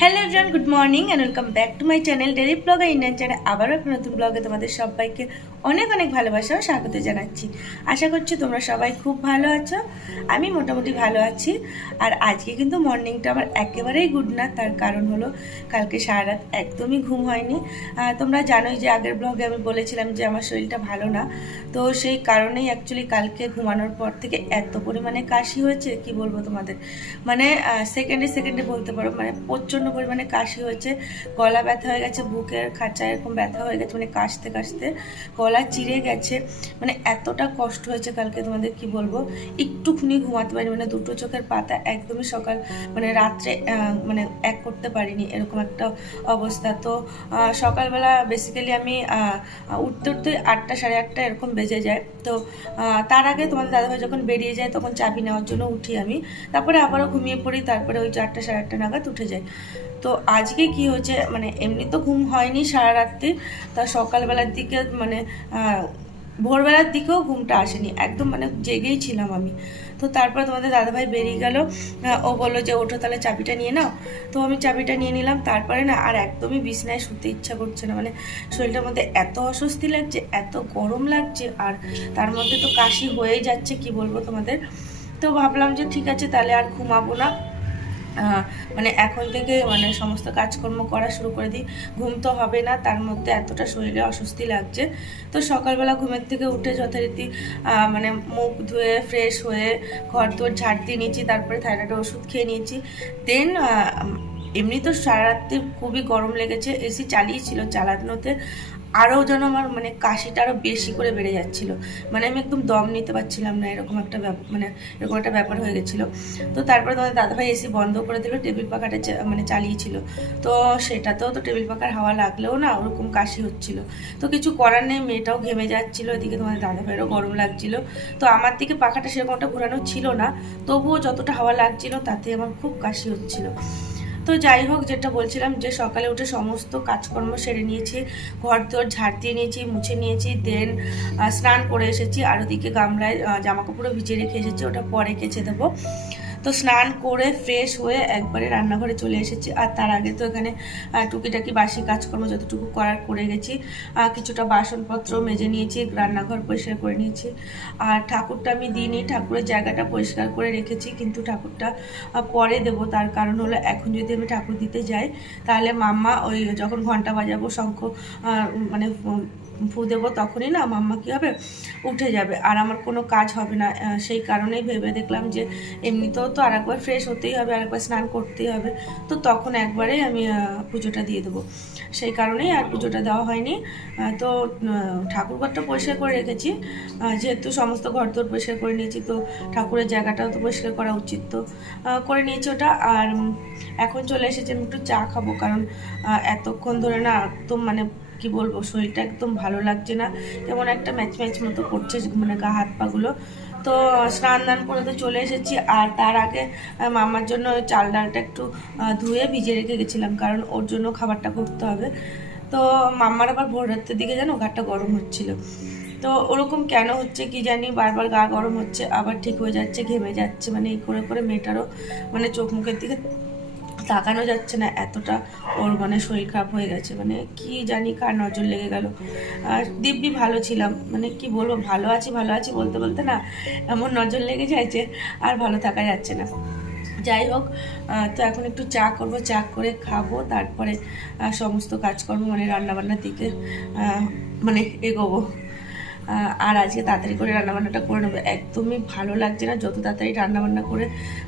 Hello everyone, good morning and welcome back to my channel daily blogger Indian channel. আবারও একটা নতুন ব্লগে তোমাদের সবাইকে অনেক অনেক ভালোবাসা ও স্বাগত জানাচ্ছি। আশা করছি তোমরা সবাই খুব ভালো আছো। আমি মোটামুটি ভালো আছি। আর আজকে কিন্তু মর্নিংটা আমার একেবারেই গুড না। তার কারণ হলো কালকে সারা রাত একদমই ঘুম হয়নি। তোমরা জানোই যে আগের ব্লগে আমি বলেছিলাম যে আমার শরীরটা ভালো না। তো সেই কারণেই অ্যাকচুয়ালি কালকে ঘুমানোর পর থেকে এত পরিমাণে কাশি হয়েছে কি বলবো তোমাদের। মানে সেকেন্ডে সেকেন্ডে বলতে পারো, মানে প্রচণ্ড পরিমাণে কাশি হয়েছে, গলা ব্যথা হয়ে গেছে, বুকের খাঁচা এরকম ব্যথা হয়ে গেছে, মানে কাশতে কাশতে গলা চিড়ে গেছে। মানে এতটা কষ্ট হয়েছে কালকে তোমাদের কি বলবো। একটুখানি ঘুমাতে পারিনি, মানে দুটো চোখের পাতা একদমই সকাল মানে রাত্রে মানে এক করতে পারিনি, এরকম একটা অবস্থা। তো সকালবেলা বেসিক্যালি আমি উঠতে উঠতে 8টা সাড়ে 8টা এরকম বেজে যায়। তো তার আগে তোমাদের দাদাভাই যখন বেরিয়ে যায় তখন চাবি নেওয়ার জন্য উঠি আমি, তারপরে আবারও ঘুমিয়ে পড়ি, তারপরে ওই 4টা সাড়ে 8টা নাগাদ উঠে যাই। তো আজকে কি হয়েছে, মানে এমনি তো ঘুম হয়নি সারা রাত্রি, তা সকালবেলার দিকে মানে ভোরবেলার দিকেও ঘুমটা আসেনি, একদম মানে জেগেই ছিলাম আমি। তো তারপর তোমাদের দাদাভাই বেরিয়ে গেল, ও বললো যে ওঠো তাহলে চাবিটা নিয়ে নাও। তো আমি চাবিটা নিয়ে নিলাম, তারপরে না আর একদমই বিছনায় শুতে ইচ্ছা করছে না, মানে শরীরটার মধ্যে এত অস্বস্তি লাগছে, এত গরম লাগছে, আর তার মধ্যে তো কাশি হয়েই যাচ্ছে কি বলবো তোমাদের। তো ভাবলাম যে ঠিক আছে তাহলে আর ঘুমাবো না, মানে এখন থেকে মানে সমস্ত কাজকর্ম করা শুরু করে দিই। ঘুম তো হবে না, তার মধ্যে এতটা শরীরে অস্বস্তি লাগছে। তো সকালবেলা ঘুমের থেকে উঠে যথারীতি মানে মুখ ধুয়ে ফ্রেশ হয়ে ঘর তোর ঝাড় দিয়ে নিয়েছি, তারপরে থাইরয়েডের ওষুধ খেয়ে নিয়েছি। দেন এমনি তো সারা রাত্রি খুবই গরম লেগেছে, এসি চালিয়েছিল, চালানোতে আরও যেন আমার মানে কাশিটা আরও বেশি করে বেড়ে যাচ্ছিল, মানে আমি একদম দম নিতে পারছিলাম না, এরকম একটা মানে এরকম একটা ব্যাপার হয়ে গেছিলো। তো তারপরে তোমাদের দাদাভাই এসি বন্ধ করে দিল, টেবিল পাখাটা মানে চালিয়েছিল। তো সেটাতেও তো টেবিল পাখার হাওয়া লাগলেও না ওরকম কাশি হচ্ছিল। তো কিছু করার নেই, মেয়েটাও ঘেমে যাচ্ছিলো, এদিকে তোমাদের দাদাভাইয়েরও গরম লাগছিল। তো আমার দিকে পাখাটা সেরকমটা ঘোরানো ছিল না, তবুও যতটা হাওয়া লাগছিল তাতে আমার খুব কাশি হচ্ছিল। তো যাই হোক, যেটা বলছিলাম যে সকালে উঠে সমস্ত কাজকর্ম সেরে নিয়েছি, ঘর দোর ঝাড় দিয়ে নিয়েছি, মুছে নিয়েছি, দেন স্নান করে এসেছি, আর ওদিকে গামলায় জামা কাপড়ও ভিজিয়ে রেখে এসেছি, ওটা পরে কেচে দেবো। তো স্নান করে ফ্রেশ হয়ে একবারে রান্নাঘরে চলে এসেছি। আর তার আগে তো এখানে টুকিটাকি বাসি কাজকর্ম যতটুকু করার করে গেছি, কিছুটা বাসনপত্র মেজে নিয়েছি, রান্নাঘর পরিষ্কার করে নিয়েছি। আর ঠাকুরটা আমি দিইনি, ঠাকুরের জায়গাটা পরিষ্কার করে রেখেছি, কিন্তু ঠাকুরটা পরে দেবো। তার কারণ হলো এখন যদি আমি ঠাকুর দিতে যাই তাহলে মাম্মা ওই যখন ঘন্টা বাজাবো শঙ্খ মানে ফু দেবো তখনই না মাম্মা কী হবে, উঠে যাবে, আর আমার কোনো কাজ হবে না। সেই কারণেই ভেবে দেখলাম যে এমনিতেও তো আর একবার ফ্রেশ হতেই হবে, আর একবার স্নান করতেই হবে, তো তখন একবারেই আমি পুজোটা দিয়ে দেবো। সেই কারণেই আর পুজোটা দেওয়া হয়নি। তো ঠাকুরঘরটা পরিষ্কার করে রেখেছি, যেহেতু সমস্ত ঘর তোর পরিষ্কার করে নিয়েছি, তো ঠাকুরের জায়গাটাও তো পরিষ্কার করা উচিত, তো করে নিয়েছি ওটা। আর এখন চলে এসেছি আমি একটু চা খাবো, কারণ এতক্ষণ ধরে না একদম মানে কি বলবো, শরীরটা একদম ভালো লাগছে না, কেমন একটা ম্যাচ ম্যাচ মতো করছে মানে গা হাত পাগুলো। তো স্নান দান করে তো চলে এসেছি, আর তার আগে মামার জন্য ওই চাল ডালটা একটু ধুয়ে ভিজিয়ে রেখে গেছিলাম, কারণ ওর জন্য খাবারটা করতে হবে। তো মাম্মার আবার ভোর রাতের দিকে যেন গাটা গরম হচ্ছিল, তো ওরকম কেন হচ্ছে কি জানি, বারবার গা গরম হচ্ছে, আবার ঠিক হয়ে যাচ্ছে, ঘেমে যাচ্ছে, মানে এই করে করে মেয়েটারও মানে চোখ মুখের দিকে তাকানো যাচ্ছে না, এতটা ওর মানে শরীর খারাপ হয়ে গেছে, মানে কি জানি কার নজর লেগে গেল। আর দিব্যি ভালো ছিলাম, মানে কি বলবো, ভালো আছি ভালো আছি বলতে বলতে না এমন নজর লেগে যায় যে আর ভালো থাকা যাচ্ছে না। যাই হোক, তো এখন একটু চা করব, চা করে খাবো, তারপরে সমস্ত কাজকর্ম মানে রান্নাবান্নার দিকে মানে এগোবো। আর আজকে তাড়াতাড়ি করে রান্নাবান্নাটা করে নেবো, একদমই ভালো লাগছে না, যত তাড়াতাড়ি রান্নাবান্না করে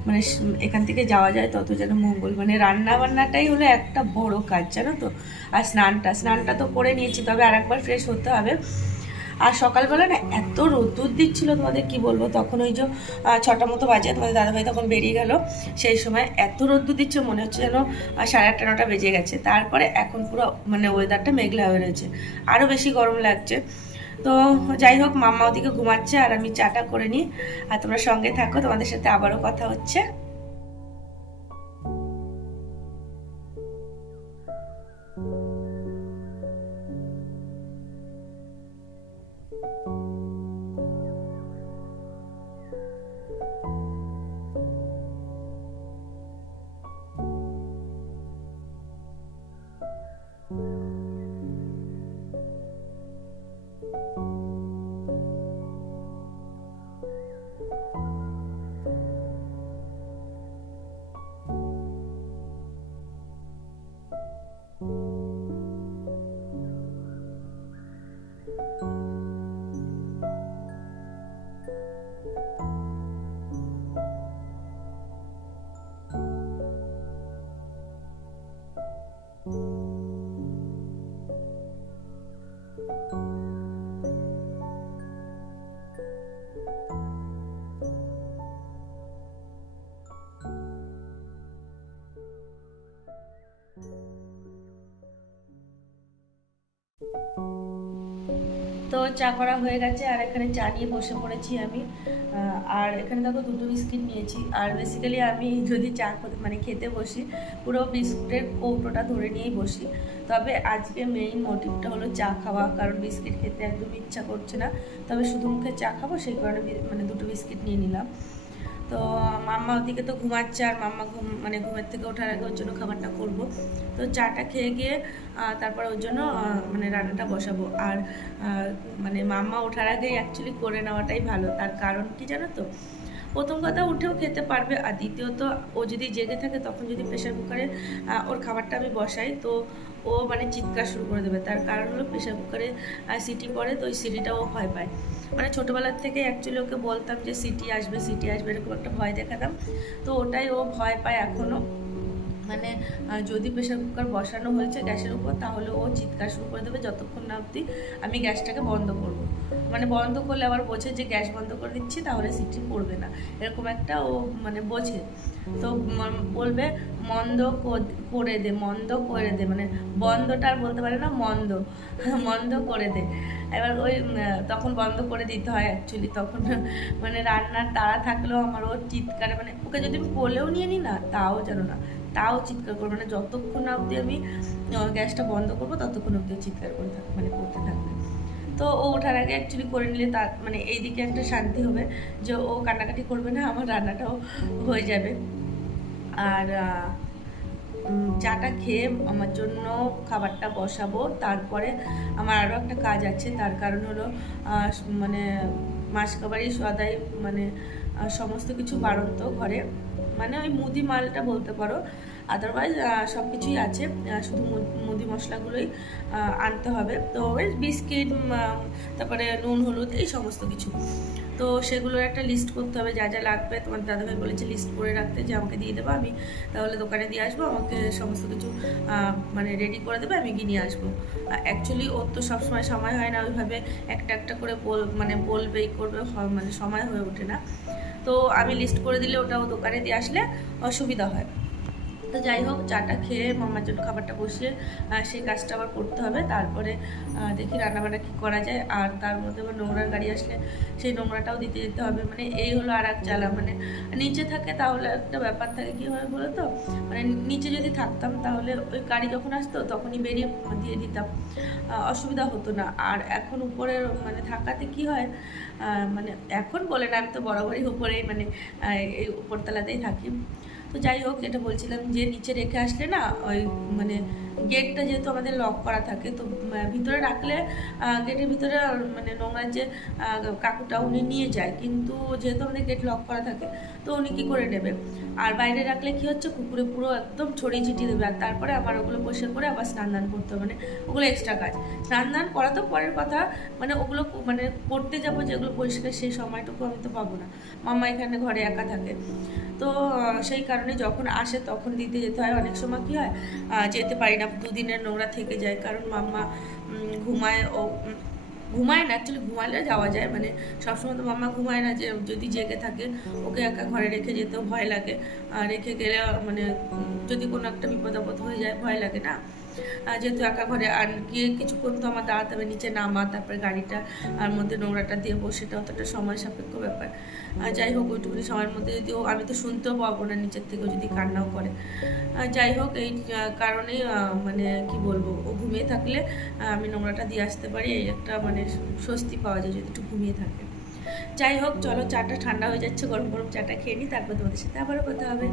মানে এখান থেকে যাওয়া যায় তত যেন মঙ্গল, মানে রান্নাবান্নাটাই হলো একটা বড় কাজ জানো তো। আর স্নানটা তো করে নিয়েছি, তবে আর একবার ফ্রেশ হতে হবে। আর সকালবেলা না এত রোদ্দুর দিচ্ছিল তোমাদের কি বলবো, তখন ওই যে 6টা মতো বাজে, তোমাদের দাদাভাই তখন বেরিয়ে গেল, সেই সময় এত রোদ্দুর দিচ্ছে মনে হচ্ছে যেন 8:30 9টা বেজে গেছে। তারপরে এখন পুরো মানে ওয়েদারটা মেঘলা হয়ে রয়েছে, আরও বেশি গরম লাগছে। তো যাই হোক, মাম্মা ওদিকে ঘুমাচ্ছে আর আমি চাটা করে নিই, আর তোমরা সঙ্গে থাকো, তোমাদের সাথে আবারও কথা হচ্ছে। তো চা করা হয়ে গেছে আর এখানে চা নিয়ে বসে পড়েছি আমি। আর এখানে দেখো দুটো বিস্কিট নিয়েছি। আর বেসিক্যালি আমি যদি চা মানে খেতে বসি পুরো বিস্কুটের কৌটোটা ধরে নিয়েই বসি। তবে আজকে মেইন মোটিভটা হলো চা খাওয়া, কারণ বিস্কিট খেতে একদম ইচ্ছা করছে না। তবে শুধু মুখে চা খাবো সেই কারণে মানে দুটো বিস্কিট নিয়ে নিলাম। তো মাম্মা ওদিকে তো ঘুমাচ্ছে, আর মাম্মা ঘুমের থেকে ওঠার আগে ওর জন্য খাবারটা করব। তো চাটা খেয়ে গিয়ে তারপর ওর জন্য মানে রান্নাটা বসাবো। আর মানে মাম্মা ওঠার আগেই অ্যাকচুয়ালি করে নেওয়াটাই ভালো। তার কারণ কি জানো তো, প্রথম কথা উঠেও খেতে পারবে, আর দ্বিতীয়ত ও যদি জেগে থাকে তখন যদি প্রেশার কুকারে ওর খাবারটা আমি বসাই তো ও মানে চিৎকার শুরু করে দেবে। তার কারণ হলো প্রেশার কুকারে সিটি পড়ে, তো ওই সিটিটা ও ভয় পায়। মানে ছোটোবেলার থেকে অ্যাকচুয়ালি ওকে বলতাম যে সিটি আসবে এরকম একটা ভয় দেখাতাম, তো ওটাই ও ভয় পায় এখনও। মানে যদি প্রেশার কুকার বসানো হয়েছে গ্যাসের উপর তাহলে ও চিৎকার শুরু করে দেবে যতক্ষণ না অবধি আমি গ্যাসটাকে বন্ধ করব। মানে বন্ধ করলে আবার বোঝে যে গ্যাস বন্ধ করে দিচ্ছি, তাহলে সিটি পড়বে না, এরকম একটা ও মানে বোঝে। তো বলবে মন্দ করে দে, মন্দ করে দে, মানে বন্ধটা আর বলতে পারে না, মন্দ মন্দ করে দে। এবার ওই তখন বন্ধ করে দিতে হয় অ্যাকচুয়ালি। তখন মানে রান্নার তাড়া থাকলেও আমার ওর চিৎকারে, মানে ওকে যদি আমি কোলেও নিয়ে নিই না তাও জানো না, তাও চিৎকার করবে, মানে যতক্ষণ না অবধি আমি গ্যাসটা বন্ধ করবো ততক্ষণ অবধি চিৎকার করে মানে করতে থাকবে। তো ও ওঠার আগে অ্যাকচুয়ালি করে নিলে তার মানে এইদিকে একটা শান্তি হবে যে ও কান্নাকাটি করবে না, আমার রান্নাটাও হয়ে যাবে। আর চাটা খেয়ে আমার জন্য খাবারটা বসাবো। তারপরে আমার আরও একটা কাজ আছে, তার কারণ হলো মানে মাসকাবারি সদাই মানে সমস্ত কিছু বাড়ন্ত ঘরে, মানে ওই মুদি মালটা বলতে পারো, আদারওয়াইজ সব কিছুই আছে, শুধু মুদি মশলাগুলোই আনতে হবে। তো ওই বিস্কিট, তারপরে নুন হলুদ এই সমস্ত কিছু, তো সেগুলোর একটা লিস্ট করতে হবে যা যা লাগবে। তোমার দাদাভাই বলেছে লিস্ট করে রাখতে, যে আমাকে দিয়ে দেবো, আমি তাহলে দোকানে দিয়ে আসবো, আমাকে সমস্ত কিছু মানে রেডি করে দেবে, আমি গিয়ে নিয়ে আসবো। অ্যাকচুয়ালি ওর তো সবসময় সময় হয় না ওইভাবে একটা একটা করে মানে বলবেই করবে, মানে সময় হয়ে ওঠে না। তো আমি লিস্ট করে দিলে ওটা ও দোকানে দিয়ে আসলে অসুবিধা হয়। তো যাই হোক, চাটা খেয়ে মামার জন্য খাবারটা বসিয়ে সেই কাজটা আবার করতে হবে। তারপরে দেখি রান্নাবান্না কী করা যায়। আর তার মধ্যে আবার নোংরার গাড়ি আসলে সেই নোংরাটাও দিতে যেতে হবে। মানে এই হলো আর এক জ্বালা। মানে নিচে থাকে তাহলে একটা ব্যাপার থাকে, কী হয় বলো তো, মানে নিচে যদি থাকতাম তাহলে ওই গাড়ি যখন আসতো তখনই বেরিয়ে দিয়ে দিতাম, অসুবিধা হতো না। আর এখন উপরে মানে থাকাতে কি হয়, মানে এখন বলে না, আমি তো বরাবরই উপরেই মানে এই উপরতলাতেই থাকি। তো যাই হোক, যেটা বলছিলাম যে নিচে রেখে আসলে না ওই মানে গেটটা যেহেতু আমাদের লক করা থাকে, তো ভিতরে রাখলে গেটের ভিতরে মানে নোংরার যে কাকুটা উনি নিয়ে যায়, কিন্তু যেহেতু আমাদের গেট লক করা থাকে তো উনি কী করে নেবে। আর বাইরে রাখলে কি হচ্ছে, কুকুরে পুরো একদম ছড়িয়ে ছিটিয়ে দেবে, আর তারপরে আবার ওগুলো পরিষ্কার করে আবার স্নান দান করতে হবে, মানে ওগুলো এক্সট্রা কাজ। স্নান দান করা তো পরের কথা, মানে ওগুলো মানে করতে যাবো যেগুলো পরিষ্কার সেই সময়টুকু আমি তো পাবো না, মাম্মা এখানে ঘরে একা থাকে। তো সেই কারণে যখন আসে তখন দিতে যেতে হয়। অনেক সময় কী হয়, যেতে পারি না, দুদিনের নোংরা থেকে যায়, কারণ মাম্মা ঘুমায়, ও ঘুমায় না অ্যাকচুয়ালি, ঘুমালে যাওয়া যায়, মানে সবসময় তো মাম্মা ঘুমায় না, যে যদি জেগে থাকে ওকে একা ঘরে রেখে যেতেও ভয় লাগে। রেখে গেলে মানে যদি কোনো একটা বিপদ আপদ হয়ে যায় ভয় লাগে না, যেহেতু একা ঘরে। আর গিয়ে কিছুক্ষণ তো আমার দাঁড়াতে হবে, নিচে নামা, তারপরে গাড়িটা আর মধ্যে নোংরাটা দিয়ে বসেটা অতটা সময় সাপেক্ষ ব্যাপার। যাই হোক, ওইটুকুনি সময়ের মধ্যে যদিও আমি তো শুনতেও পাবো না নিচের থেকেও যদি কান্নাও করে। যাই হোক, এই কারণেই মানে কি বলবো, ও ঘুমিয়ে থাকলে আমি নোংরাটা দিয়ে আসতে পারি, এই একটা মানে স্বস্তি পাওয়া যায় যদি একটু ঘুমিয়ে থাকে। যাই হোক, চলো, চাটা ঠান্ডা হয়ে যাচ্ছে, গরম গরম চাটা খেয়ে নিই, তারপর তোমাদের সাথে আবারও কথা হবে।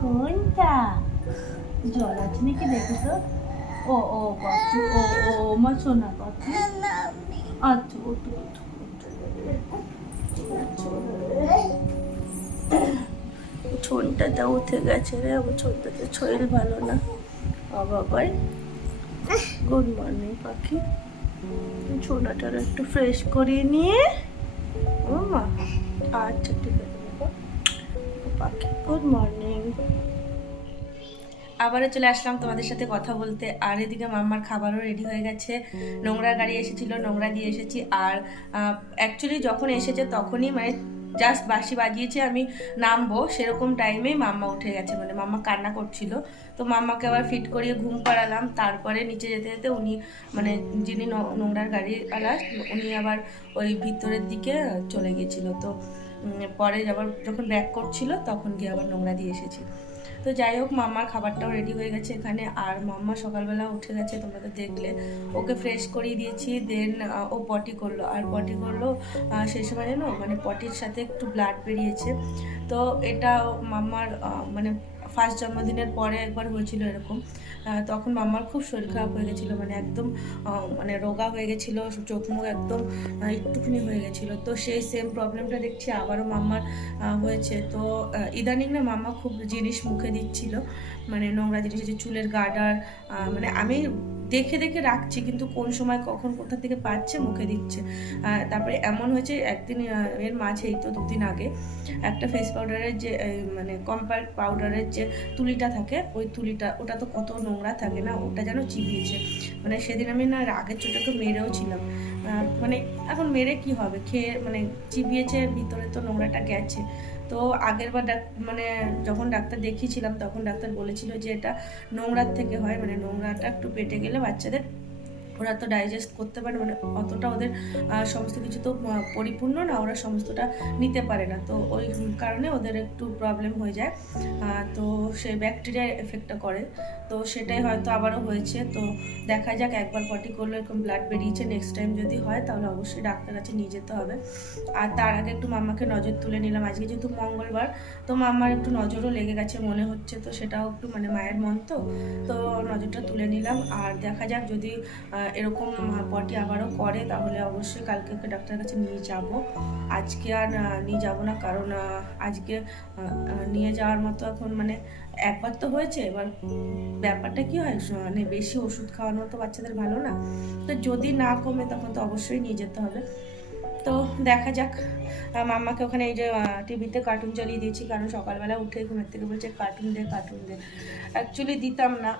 কোনটা জল আছে নাকি দেখো তো? ও ও কচ্ছু, ও ও মা সোনা কচ্ছু। আচ্ছা ওঠো ওঠো ছোনটাটা উঠে গেছে রে, আমার ছোনটাতে শরীর ভালো না। বাবাই গুড মর্নিং পাখি। ছোনাটার একটু ফ্রেশ করিয়ে নিয়ে ও মা। আচ্ছা ঠিক আছে বাবা পাখি, গুড মর্নিং। আবারও চলে আসলাম তোমাদের সাথে কথা বলতে। আর এদিকে মাম্মার খাবারও রেডি হয়ে গেছে। নোংরা গাড়ি এসেছিল, নোংরা দিয়ে এসেছি। আর অ্যাকচুয়ালি যখন এসেছে তখনই মানে জাস্ট বাঁশি বাজিয়েছে আমি নামবো সেরকম টাইমেই মাম্মা উঠে গেছে, মানে মাম্মা কান্না করছিল। তো মাম্মাকে আবার ফিট করিয়ে ঘুম পাড়ালাম। তারপরে নিচে যেতে যেতে উনি মানে যিনি নোংরার গাড়িওয়ালা উনি আবার ওই ভিতরের দিকে চলে গেছিল। তো পরে আবার যখন ব্যাক করছিল তখন গিয়ে আবার নোংরা দিয়ে এসেছি। তো যাই হোক মাম্মার খাবারটাও রেডি হয়ে গেছে এখানে। আর মাম্মা সকালবেলা উঠে গেছে, তোমরা তো দেখলে। ওকে ফ্রেশ করিয়ে দিয়েছি, দেন ও পটি করলো। আর পটি করলো সেই সময় যেন মানে পটির সাথে একটু ব্লাড বেরিয়েছে। তো এটা মাম্মার মানে ফার্স্ট জন্মদিনের পরে একবার হয়েছিল এরকম। তখন মাম্মার খুব শরীর খারাপ হয়ে গেছিলো, মানে একদম মানে রোগা হয়ে গেছিলো, চোখ মুখ একদম একটুখানি হয়ে গেছিলো। তো সেই সেম প্রবলেমটা দেখছি আবারও মাম্মার হয়েছে। তো ইদানিং না মাম্মা খুব জিনিস মুখে দিচ্ছিল, মানে নোংরা জিনিস, যে চুলের গার্ডার, মানে আমি দেখে দেখে রাখছি কিন্তু কোন সময় কখন কোথা থেকে পাচ্ছে মুখে দিচ্ছে। তারপরে এমন হয়েছে একদিন এর মাঝে, এই তো 2 দিন আগে, একটা ফেস পাউডারের যে মানে কম্প্যাক্ট পাউডারের যে তুলিটা থাকে, ওই তুলিটা ওটা তো কত নোংরা থাকে না, ওটা যেন চিবিয়েছে। মানে সেদিন আমি না রাগের চোটাকে মেরেও ছিলাম, মানে এখন মেরে কি হবে, খেয়ে মানে চিবিয়েছে, ভিতরে তো নোংরাটা গেছে। তো আগের বার মানে যখন ডাক্তার দেখিয়েছিলাম তখন ডাক্তার বলেছিল যে এটা নোংরার থেকে হয়, মানে নোংরাটা একটু পেটে গেলে বাচ্চাদের ওরা তো ডাইজেস্ট করতে পারে, মানে অতটা ওদের সমস্ত কিছু তো পরিপূর্ণ না, ওরা সমস্তটা নিতে পারে না। তো ওই কারণে ওদের একটু প্রবলেম হয়ে যায়, তো সেই ব্যাকটেরিয়ার এফেক্টটা করে। তো সেটাই হয়তো আবারও হয়েছে। তো দেখা যাক, একবার পটি করলে এরকম ব্লাড বেরিয়েছে, নেক্সট টাইম যদি হয় তাহলে অবশ্যই ডাক্তার কাছে নিয়ে যেতে হবে। আর তার আগে একটু মাম্মাকে নজর তুলে নিলাম, আজকে যেহেতু মঙ্গলবার, তো মাম্মার একটু নজরও লেগে গেছে মনে হচ্ছে। তো সেটাও একটু মানে মায়ের মন, তো নজরটা তুলে নিলাম। আর দেখা যাক যদি এরকম পটি আবারও করে তাহলে অবশ্যই কালকে ওকে ডাক্তারের কাছে নিয়ে যাব। আজকে আর নিয়ে যাব না, কারণ আজকে নিয়ে যাওয়ার মতো এখন মানে একবার তো হয়েছে, এবার ব্যাপারটা কি হয়, মানে বেশি ওষুধ খাওয়ানো তো বাচ্চাদের ভালো না। তো যদি না কমে তখন তো অবশ্যই নিয়ে যেতে হবে। তো দেখা যাক। মাম্মাকে ওখানে এই যে টিভিতে কার্টুন চালিয়ে দিয়েছি, কারণ সকালবেলা উঠে ঘুমের থেকে বলছে কার্টুন দে কার্টুন দে। অ্যাকচুয়ালি দিতাম না,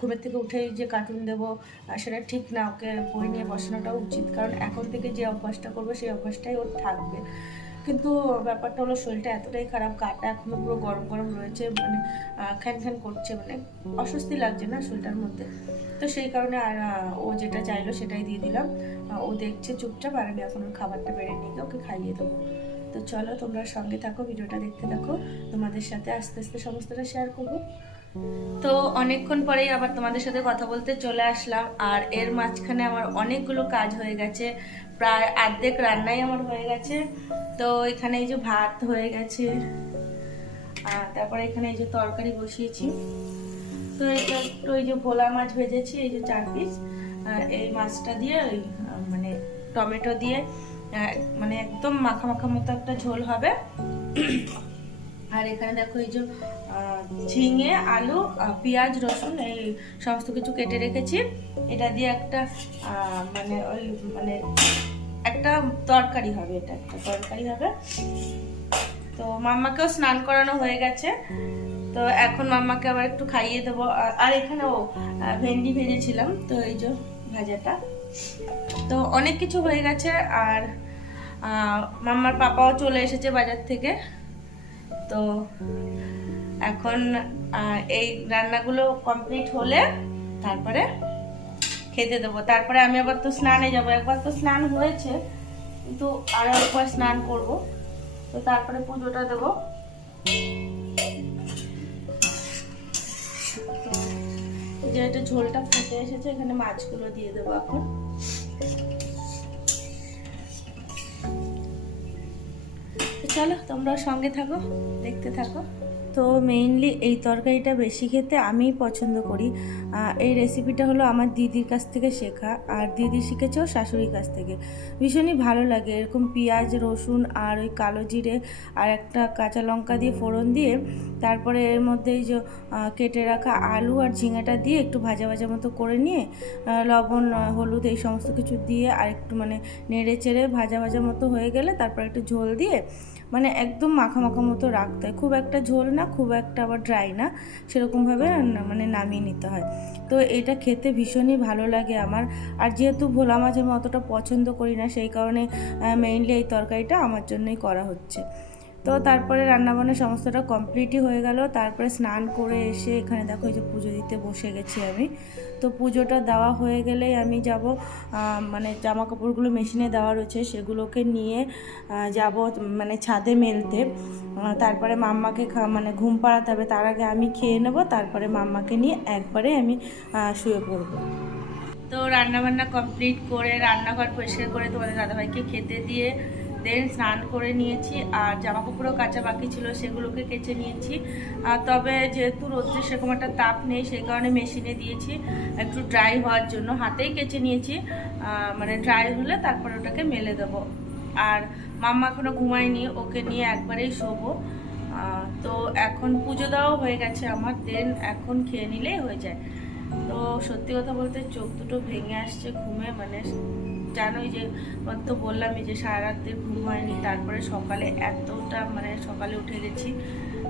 ঘুমের থেকে উঠেই যে কার্টুন দেবো সেটা ঠিক না, ওকে বই নিয়ে বসানোটাও উচিত, কারণ এখন থেকে যে অভ্যাসটা করবো সেই অভ্যাসটাই ওর থাকবে। কিন্তু ব্যাপারটা হলো শরীরটা এতটাই খারাপ, গাটা এখনো পুরো গরম গরম রয়েছে, মানে খ্যান খ্যান করছে, মানে অস্বস্তি লাগছে না শরীরটার মধ্যে। তো সেই কারণে আর ও যেটা চাইলো সেটাই দিয়ে দিলাম। ও দেখছে চুপচাপ, আর আমি এখন ওর খাবারটা বেড়ে নিয়ে গিয়ে ওকে খাইয়ে দেবো। তো চলো তোমরা সঙ্গে থাকো, ভিডিওটা দেখতে থাকো, তোমাদের সাথে আস্তে আস্তে সমস্তটা শেয়ার করবো। তো অনেকক্ষণ পরেই আবার তোমাদের সাথে কথা বলতে চলে আসলাম। আর এর মাঝখানে আমার অনেকগুলো কাজ হয়ে গেছে, প্রায় অর্ধেক রান্নাই আমার হয়ে গেছে। তো এখানে এই যে ভাত হয়ে গেছে, তারপরে এখানে এই যে তরকারি বসিয়েছি। তো এটা একটু ওই যে ভোলা মাছ ভেজেছি, এই যে 4 পিস, এই মাছটা দিয়ে ওই মানে টমেটো দিয়ে মানে একদম মাখা মাখা মতো একটা ঝোল হবে। আর এখানে দেখো এই যে ঝিঙে, আলু, পেঁয়াজ, রসুন এই সমস্ত কিছু কেটে রেখেছি, এটা দিয়ে একটা মানে ওই মানে একটা তরকারি হবে, এটা একটা তরকারি হবে। তো মাম্মাকেও স্নান করানো হয়ে গেছে, তো এখন মাম্মাকে আবার একটু খাইয়ে দেবো। আর এখানে ও ভেন্ডি ভেজেছিলাম, তো এই যে ভাজাটা, তো অনেক কিছু হয়ে গেছে। আর মাম্মার পাপাও চলে এসেছে বাজার থেকে। তো এখন এই রান্নাগুলো কমপ্লিট হলে তারপরে খেতে দেবো। তারপরে আমি আবার তো স্নানে যাবো, একবার তো স্নান হয়েছে কিন্তু আরো একবার স্নান করব, তো তারপরে পুজোটা দেবো। যে এটা ঝোলটা ফুটে এসেছে, এখানে মাছগুলো দিয়ে দেবো এখন। চলো তোমরা সঙ্গে থাকো, দেখতে থাকো। তো মেইনলি এই তরকারিটা বেশি খেতে আমিই পছন্দ করি। এই রেসিপিটা হলো আমার দিদির কাছ থেকে শেখা, আর দিদি শিখেছেও শাশুড়ির কাছ থেকে। ভীষণই ভালো লাগে এরকম পেঁয়াজ রসুন আর ওই কালো জিরে আর একটা কাঁচা লঙ্কা দিয়ে ফোড়ন দিয়ে তারপরে এর মধ্যে এই যে কেটে রাখা আলু আর ঝিঙাটা দিয়ে একটু ভাজা ভাজা মতো করে নিয়ে লবণ হলুদ এই সমস্ত কিছু দিয়ে আর একটু মানে নেড়ে চেড়ে ভাজা ভাজা মতো হয়ে গেলে তারপর একটু ঝোল দিয়ে মানে একদম মাখা মাখা মতো রাখতে হয়, খুব একটা ঝোল না খুব একটা আবার ড্রাই না, সেরকমভাবে মানে নামিয়ে নিতে হয়। তো এটা খেতে ভীষণই ভালো লাগে আমার। আর যেহেতু ভোলা মাছ আমি অতটা পছন্দ করি না, সেই কারণে মেইনলি এই তরকারিটা আমার জন্যই করা হচ্ছে। তো তারপরে রান্নাবান্না সমস্তটা কমপ্লিটই হয়ে গেল। তারপরে স্নান করে এসে এখানে দেখো এই যে পুজো দিতে বসে গেছি আমি। তো পুজোটা দেওয়া হয়ে গেলেই আমি যাব, মানে জামা কাপড়গুলো মেশিনে দেওয়া রয়েছে সেগুলোকে নিয়ে যাব মানে ছাদে মেলতে। তারপরে মাম্মাকে মানে ঘুম পাড়াতে হবে, তার আগে আমি খেয়ে নেব, তারপরে মাম্মাকে নিয়ে একবারে আমি শুয়ে পড়বো। তো রান্নাবান্না কমপ্লিট করে রান্নাঘর পরিষ্কার করে তোমাদের দাদাভাইকে খেতে দিয়ে দেন স্নান করে নিয়েছি, আর জামা কাপড়ও কাচা বাকি ছিল সেগুলোকে কেচে নিয়েছি। তবে যেহেতু রোদ্রে সেরকম একটা তাপ নেই সেই কারণে মেশিনে দিয়েছি একটু ড্রাই হওয়ার জন্য, হাতেই কেচে নিয়েছি। মানে ড্রাই হলে তারপরে ওটাকে মেলে দেবো। আর মাম্মা এখনও ঘুমায়নি, ওকে নিয়ে একবারেই শোবো। তো এখন পুজো দেওয়াও হয়ে গেছে আমার, দেন এখন খেয়ে নিলেই হয়ে যায়। তো সত্যি কথা বলতে চোখ দুটো ভেঙে আসছে ঘুমে, মানে জানোই যে তো বললামই যে সারা রাত্রে ঘুম হয়নি, তারপরে সকালে এতটা মানে সকালে উঠে গেছি,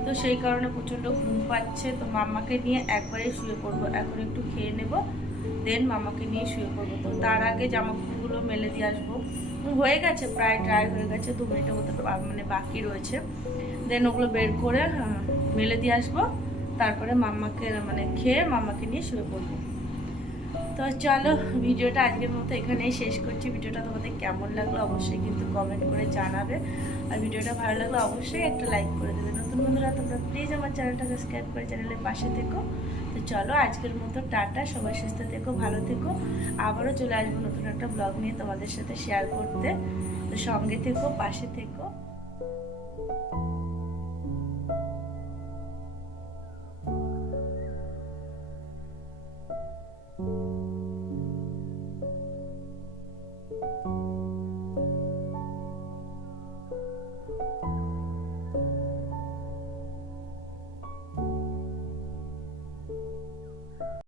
তো সেই কারণে প্রচণ্ড ঘুম পাচ্ছে। তো মাম্মাকে নিয়ে একবারে শুয়ে পড়বো, এখন একটু খেয়ে নেব, দেন মামাকে নিয়ে শুয়ে পড়বো। তো তার আগে জামা কাপড়গুলো মেলে দিয়ে আসবো, হয়ে গেছে প্রায় ড্রাই হয়ে গেছে, 2 মিনিটের মতো মানে বাকি রয়েছে। দেন ওগুলো বের করে মেলে দিয়ে আসবো, তারপরে মাম্মাকে মানে খেয়ে মাম্মাকে নিয়ে শুয়ে পড়বো। তো চলো ভিডিওটা আজকের মতো এখানেই শেষ করছি। ভিডিওটা তোমাদের কেমন লাগলো অবশ্যই কিন্তু কমেন্ট করে জানাবে, আর ভিডিওটা ভালো লাগলে অবশ্যই একটা লাইক করে দেবে। নতুন বন্ধুরা তোমরা প্লিজ আমার চ্যানেলটা সাবস্ক্রাইব করে চ্যানেলের পাশে থেকো। তো চলো আজকের মতো টাটা, সবাই সুস্থ থেকো, ভালো থেকো। আবারও চলে আসবো নতুন একটা ব্লগ নিয়ে তোমাদের সাথে শেয়ার করতে। তো সঙ্গে থেকো, পাশে থেকো।